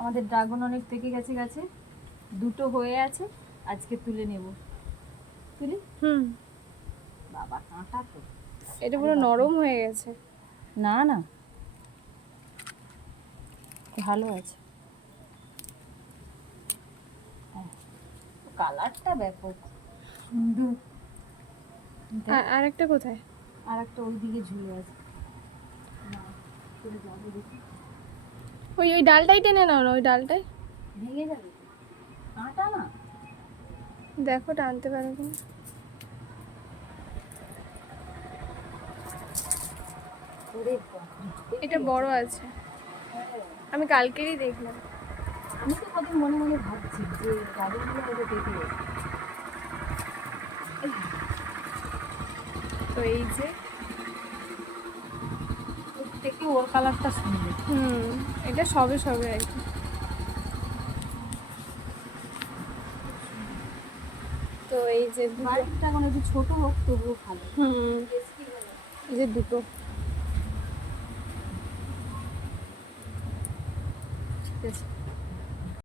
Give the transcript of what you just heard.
আমাদের ড্রাগন অনেক পেকে গেছে গাছে, দুটো হয়ে আছে, আজকে তুলে নেব। তুলি। বাবা কাঁটা তো, এটা পুরো নরম হয়ে গেছে। না না ভালো আছে, কালারটা ব্যাপক সুন্দর। আর একটা কোথায়? আর একটা ওই দিকে ঝুলে আছে। না, চলে যাবো দেখি। ওই ডালটাই টেনে নাও না, ওই ডালটাই ভেঙে যাবে তো। কাঁটা না। দেখো টানতে পারো কিনা। ওরে বাপরে, এটা বড় আছে, আমি কালকেরই দেখলাম। আমি তো কদিন মনে মনে ভাবছি যে গাজরগুলো হয়তো পেকে গেছে। তো এই যে ওর থেকে ওর কালারটা সুন্দর। এটা সবে সবে আর কি। তো এই যে বাড়িটা এখন একটু ছোট হোক তবুও ভালো। এই যে দুটো। ঠিক আছে।